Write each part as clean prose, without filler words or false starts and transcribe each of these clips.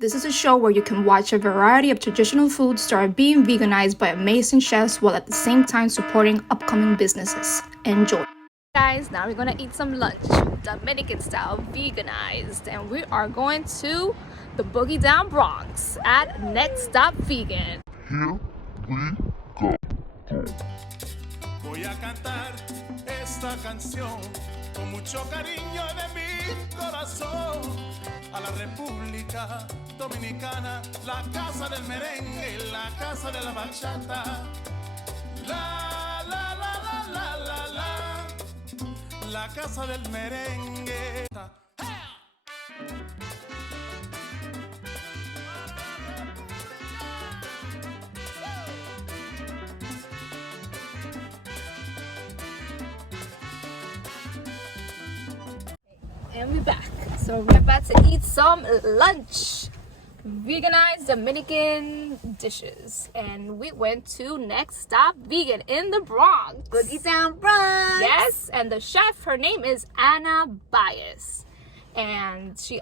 This is a show where you can watch a variety of traditional foods start being veganized by amazing chefs while at the same time supporting upcoming businesses. Enjoy. Guys, now we're gonna eat some lunch, Dominican style, veganized, and we are going to the Boogie Down Bronx at Next Stop Vegan. Here we go. Voy a cantar esta canción con mucho cariño de mi corazón a la República Dominicana, la casa del merengue, la casa de la bachata. La la la la la la la, la casa del merengue. And we're back. So we're about to eat some lunch. Veganized Dominican dishes. And we went to Next Stop Vegan in the Bronx. Boogie Down Bronx. Yes, and the chef, her name is Anna Baez. And she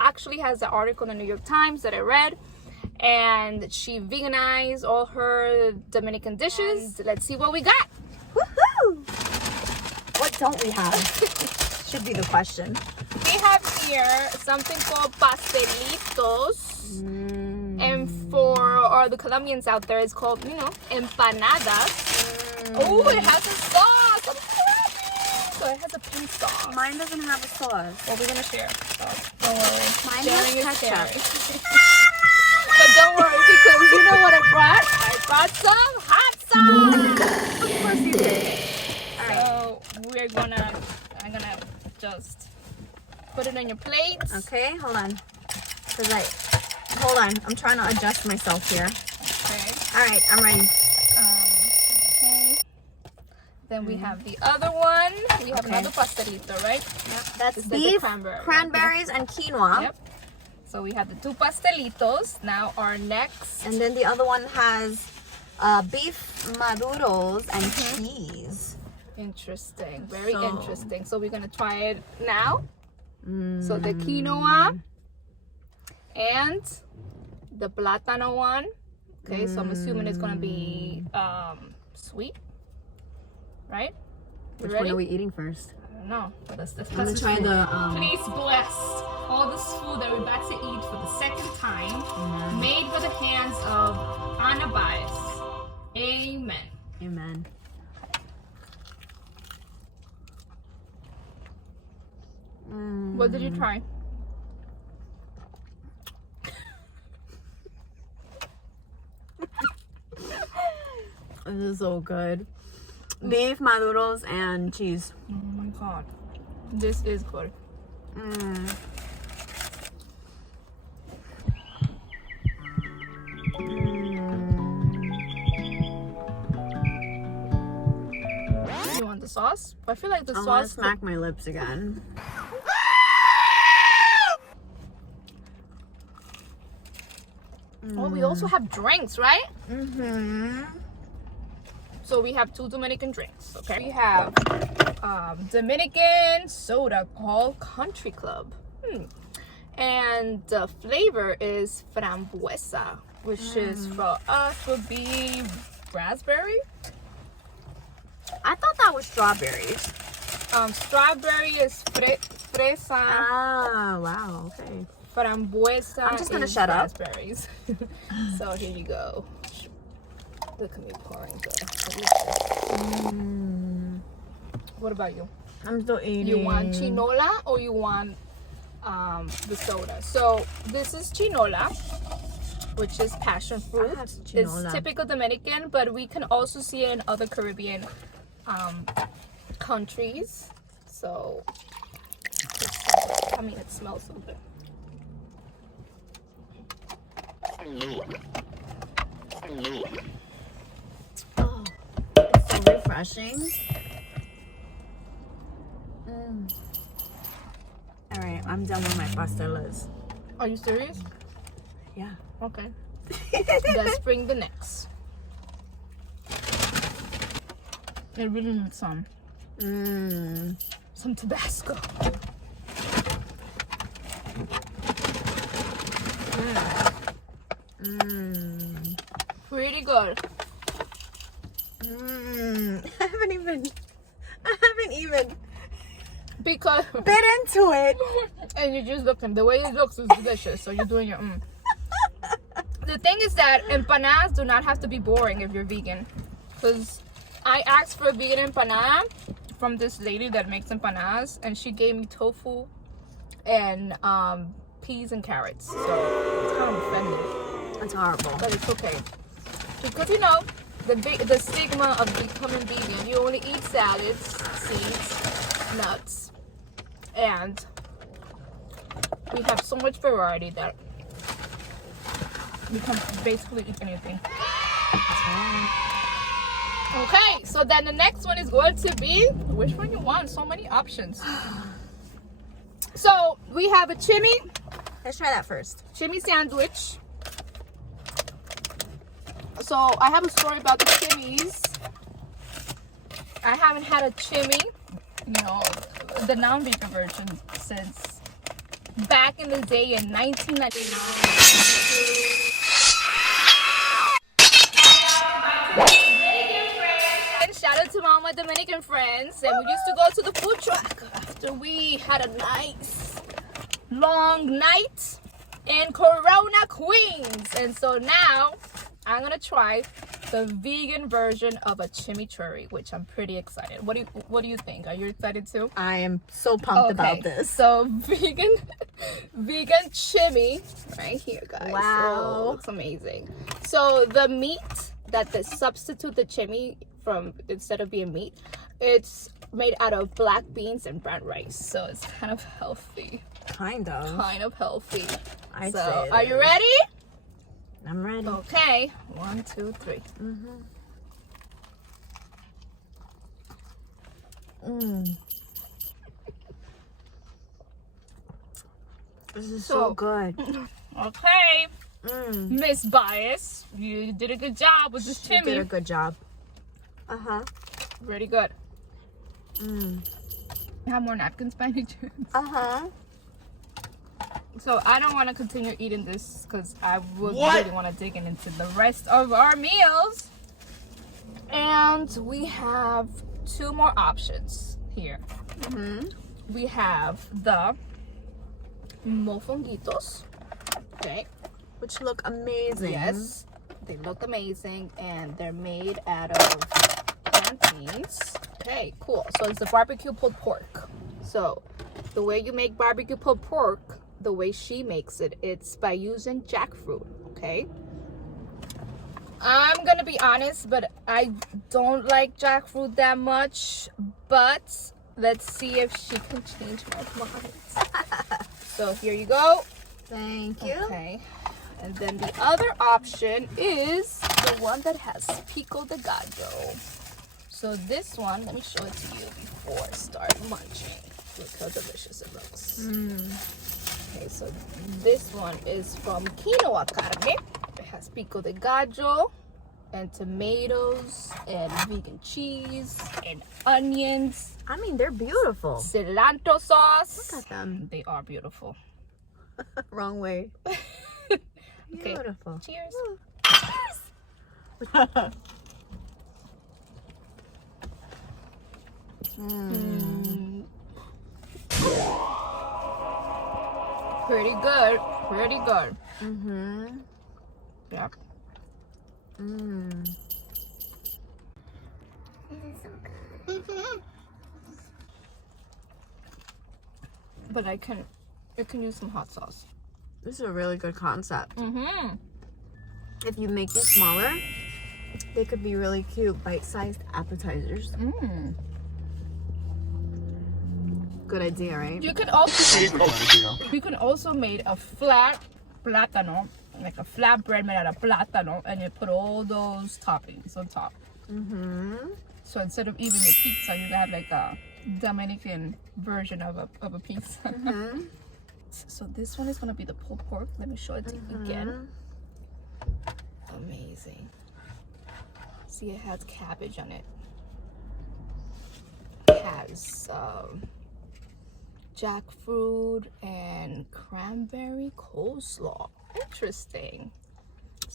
actually has the article in the New York Times that I read. And she veganized all her Dominican dishes. Let's see what we got. Woohoo! What don't we have? Should be the question. We have here something called pastelitos. And for the Colombians out there, it's called, empanadas. Oh, it has a sauce. I'm so happy. So it has a pink sauce. Mine doesn't have a sauce. Well, we're gonna share. So don't worry. Mine Sharing has is ketchup. caring. But don't worry, because you know what I brought? I brought some hot sauce. Of course you did. So I'm gonna just put it on your plate. Okay, hold on. Hold on. I'm trying to adjust myself here. Okay. All right, I'm ready. Okay. Then we have the other one. We have another pastelito, right? Yep, that's This is the beef, cranberry. cranberries, and quinoa. Yep. So we have the two pastelitos. Now our next. And then the other one has beef maduros and cheese. Interesting. Very So- interesting. So we're gonna try it now. So the quinoa and the plátano one. Okay, so I'm assuming it's gonna be sweet, right? You Which ready? one are we eating first? I don't know. But let's I'm gonna try the Please bless all this food that we're about to eat for the second time, made by the hands of Anna Baez. Amen. Amen. What did you try? This is so good. Beef maduros and cheese. Oh my god. This is good. You want the sauce? I feel like the I want to sauce. smack my lips again. Oh, we also have drinks, right? Mm-hmm. So we have two Dominican drinks. Okay. We have Dominican soda called Country Club. And the flavor is frambuesa, which is for us would be raspberry. I thought that was strawberries. Strawberry is fresa. Ah, wow. Okay. Frambuesa. I'm just gonna is shut up. raspberries. So here you go. Look at me pouring the. What about you? I'm still eating. You want chinola or you want the soda? So this is chinola, which is passion fruit. I have It's chinola. typical Dominican, but we can also see it in other Caribbean countries. So it smells so good. Oh, it's so refreshing. All right, I'm done with my pastelas. Are you serious? Yeah. Okay. Let's bring the next. It really needs some Tabasco. Pretty good. I haven't even Because bit into it. and you're just looking. The way it looks is delicious. So you're doing your The thing is that empanadas do not have to be boring if you're vegan. Because I asked for a vegan empanada from this lady that makes empanadas, and she gave me tofu and peas and carrots. So it's kind of offended. That's horrible. But it's okay. Because you know, the stigma of becoming vegan, you only eat salads, seeds, nuts, and we have so much variety that we can basically eat anything. Okay, so then the next one is going to be, which one you want? So many options. So we have a chimmy Let's try that first. sandwich. So I have a story about the chimneys. I haven't had a chimney, you know, the non-vegan version, since back in the day in 1999. Shout out to all my Dominican friends, and we used to go to the food truck after we had a nice long night in Corona, Queens. And so now I'm gonna try the vegan version of a chimichurri, which I'm pretty excited. What do you think? Are you excited too? I am so pumped about this. So vegan chimmy right here, guys. Wow. Oh, looks amazing. So the meat that they substitute the chimmy from, instead of being meat, it's made out of black beans and brown rice. So it's kind of healthy. Kind of healthy. I'd So say it are you is. ready? I'm ready. Okay. 1, 2, 3. This is so good. Okay. Miss Bias, you did a good job with this You did a chimney. good job. Pretty good. Have more napkins by any chance? So I don't want to continue eating this because I would really want to dig into the rest of our meals. And we have 2 more options here. We have the mofonguitos. Okay. Which look amazing. Yes, they look amazing, and they're made out of plantains. Okay, cool. So it's the barbecue pulled pork. So the way you make barbecue pulled pork, the way she makes it, it's by using jackfruit. Okay. I'm gonna be honest, but I don't like jackfruit that much. But let's see if she can change my mind. So here you go. Thank you. Okay. And then the other option is the one that has pico de gallo. So this one, let me show it to you before I start munching. Look how delicious it looks. Okay, so this one is from Quinoa Carne. It has pico de gallo and tomatoes and vegan cheese and onions. I mean, they're beautiful. Cilantro sauce. Look at them. They are beautiful. Wrong way. Okay. Beautiful. Cheers. Pretty good. Pretty good. Yeah. But I can use some hot sauce. This is a really good concept. If you make these smaller, they could be really cute bite-sized appetizers. Good idea, right? You can also make a flat plátano, like a flat bread made out of plátano, and you put all those toppings on top. So instead of eating a pizza, you have like a Dominican version of a pizza. So this one is gonna be the pulled pork. Let me show it to you again. Amazing. See, it has cabbage on it. It has jackfruit and cranberry coleslaw. interesting.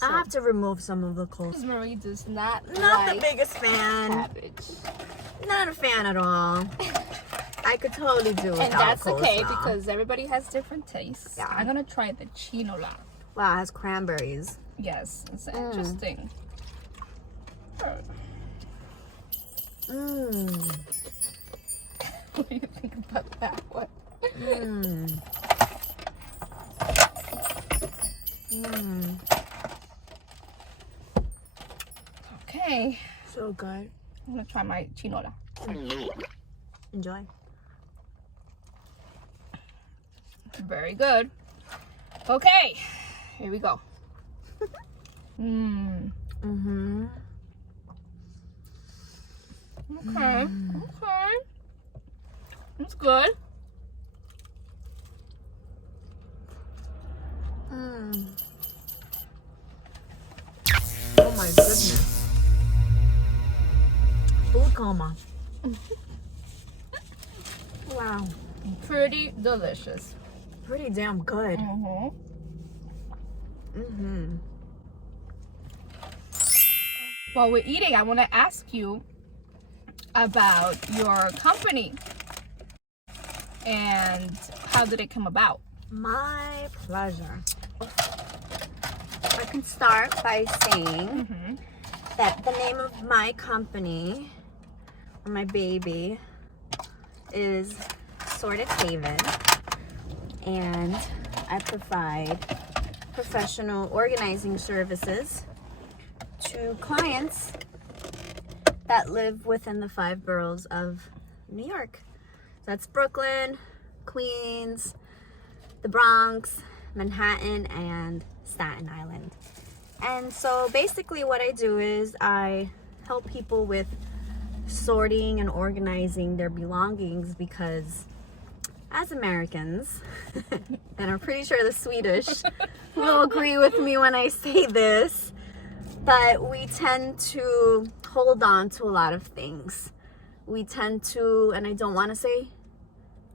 I have to remove some of the coleslaw. Rosemary does not Not like the biggest fan. cabbage. Not a fan at all. I could totally do without And that's okay coleslaw. because everybody has different tastes. Yeah. I'm gonna try the chinola. Wow, it has cranberries. Yes, it's interesting. Mmm. What do you think about that one? Mmm. Mmm. Okay, So good. I'm gonna try my chinola. Enjoy. Very good. Okay, here we go. Mm-hmm. Okay, okay. That's good. Mm. Oh my goodness. Food coma. Wow. Pretty delicious. Pretty damn good. Mm-hmm. Mm-hmm. While we're eating, I want to ask you about your company and how did it come about? My pleasure. I can start by saying that the name of my company, or my baby, is Sorted Haven, and I provide professional organizing services to clients that live within the 5 boroughs of New York. That's Brooklyn, Queens, the Bronx, Manhattan, and Staten Island. And so basically what I do is I help people with sorting and organizing their belongings, because as Americans, and I'm pretty sure the Swedish will agree with me when I say this, but we tend to hold on to a lot of things. We tend to, and I don't want to say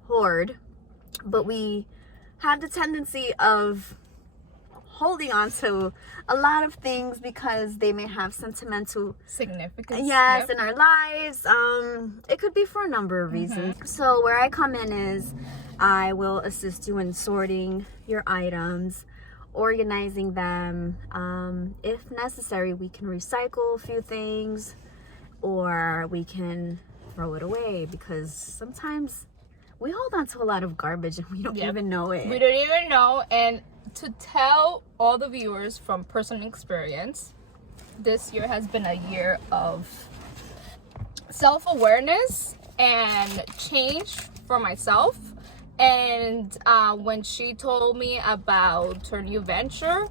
hoard, but we have the tendency of holding on to a lot of things because they may have sentimental Significance. in our lives. It could be for a number of reasons. So where I come in is I will assist you in sorting your items, organizing them. If necessary, we can recycle a few things, or we can throw it away, because sometimes we hold on to a lot of garbage and we don't even know it. We don't even know. And to tell all the viewers from personal experience, this year has been a year of self-awareness and change for myself. And when she told me about her new venture,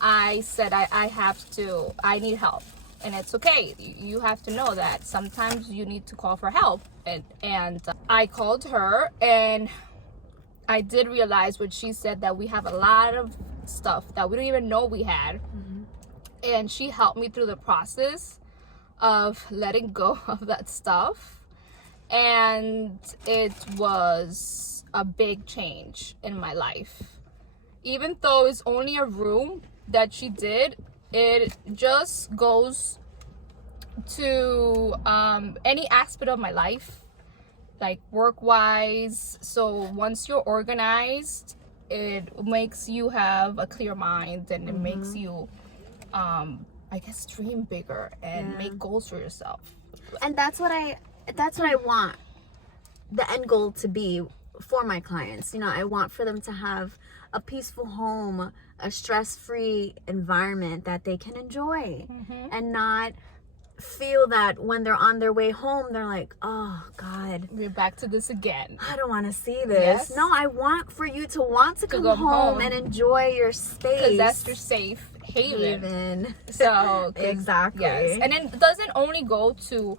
I said I need help. And it's okay. You have to know that sometimes you need to call for help. And I called her, and I did realize what she said, that we have a lot of stuff that we don't even know we had. And she helped me through the process of letting go of that stuff. And it was a big change in my life. Even though it's only a room that she did, it just goes to any aspect of my life, like work-wise. So once you're organized, it makes you have a clear mind, and it makes you I guess dream bigger and make goals for yourself. And that's what I want the end goal to be for my clients. You know, I want for them to have a peaceful home, a stress-free environment that they can enjoy, and not feel that when they're on their way home, they're like, oh God, We're back to this again. I don't want to see this. No, I want for you to want to come go home home and enjoy your space. Because that's your safe haven. So exactly. Yes. And it doesn't only go to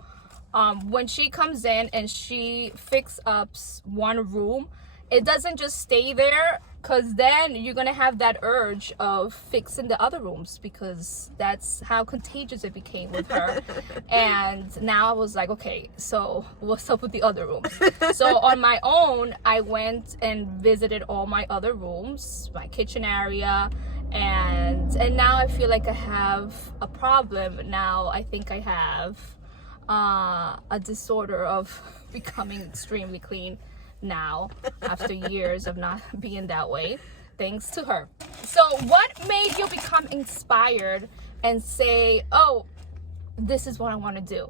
when she comes in and she fixes up one room, it doesn't just stay there, because then you're gonna have that urge of fixing the other rooms, because that's how contagious it became with her. And now I was like, okay, so what's up with the other rooms? So on my own, I went and visited all my other rooms, my kitchen area, and now I feel like I have a problem. Now I think I have a disorder of becoming extremely clean now after years of not being that way, thanks to her. So what made you become inspired and say, oh, this is what I want to do?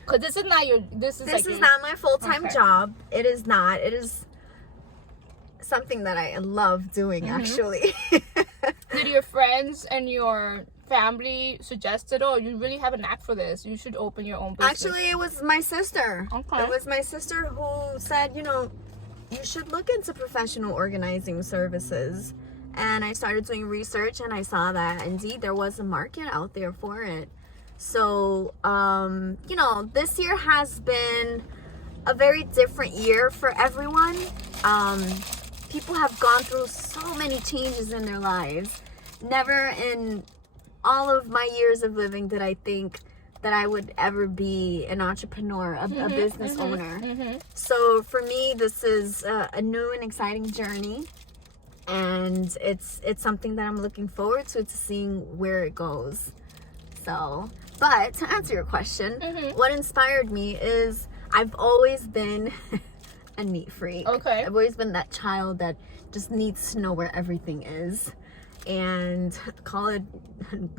Because this is not your, this is not my full-time Okay. job. It is not. It is something that I love doing, actually. Did your friends and your family suggest it? Oh, you really have a knack for this, you should open your own business? Actually, it was my sister. Okay. It was my sister who said, you know, you should look into professional organizing services. And I started doing research, and I saw that indeed there was a market out there for it. So, you know, this year has been a very different year for everyone. People have gone through so many changes in their lives. Never in all of my years of living did I think that I would ever be an entrepreneur, a business owner. So for me, this is a new and exciting journey. And it's something that I'm looking forward to seeing where it goes. So, but to answer your question, what inspired me is I've always been a neat freak. Okay. I've always been that child that just needs to know where everything is, and call it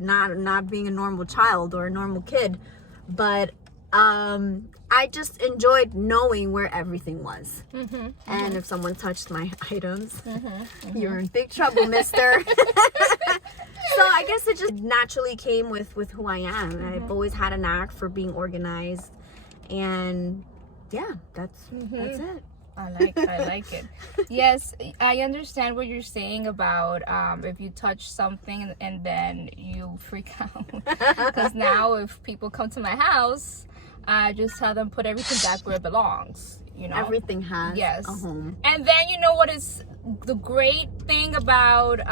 not being a normal child or a normal kid, but I just enjoyed knowing where everything was. And if someone touched my items, you're in big trouble, mister. So I guess it just naturally came with who I am. I've always had a knack for being organized, and yeah, that's it. I like it. Yes, I understand what you're saying about if you touch something and then you freak out. Because now if people come to my house, I just tell them put everything back where it belongs. You know, Everything has yes. a home. And then you know what is the great thing about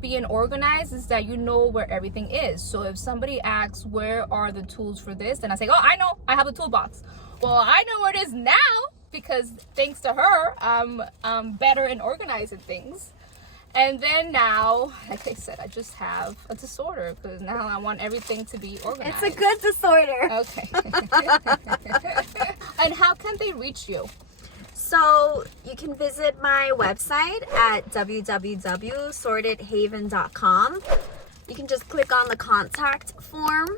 being organized is that you know where everything is. So if somebody asks where are the tools for this, then I say, oh, I know, I have a toolbox. Well, I know where it is now because thanks to her, I'm better in organizing things. And then now, like I said, I just have a disorder because now I want everything to be organized. It's a good disorder. Okay. And how can they reach you? So you can visit my website at www.sortedhaven.com. You can just click on the contact form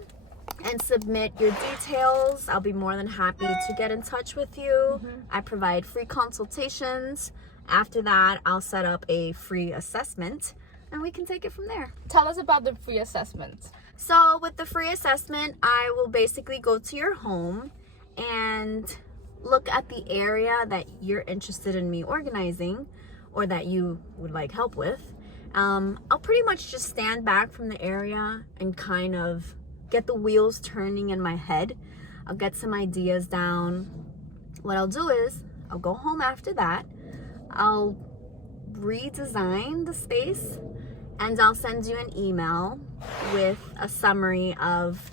and submit your details. I'll be more than happy to get in touch with you. I provide free consultations. After that, I'll set up a free assessment and we can take it from there. Tell us about the free assessment. So with the free assessment, I will basically go to your home and look at the area that you're interested in me organizing or that you would like help with. I'll pretty much just stand back from the area and kind of get the wheels turning in my head. I'll get some ideas down. What I'll do is I'll go home after that. I'll redesign the space and I'll send you an email with a summary of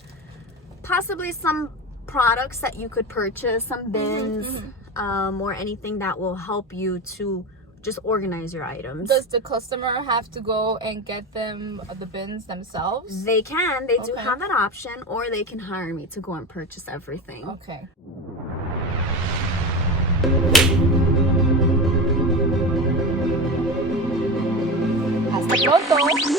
possibly some products that you could purchase, some bins, or anything that will help you to just organize your items. Does the customer have to go and get them the bins themselves? They can. They do Okay. have that option, or they can hire me to go and purchase everything. Okay. Hasta pronto.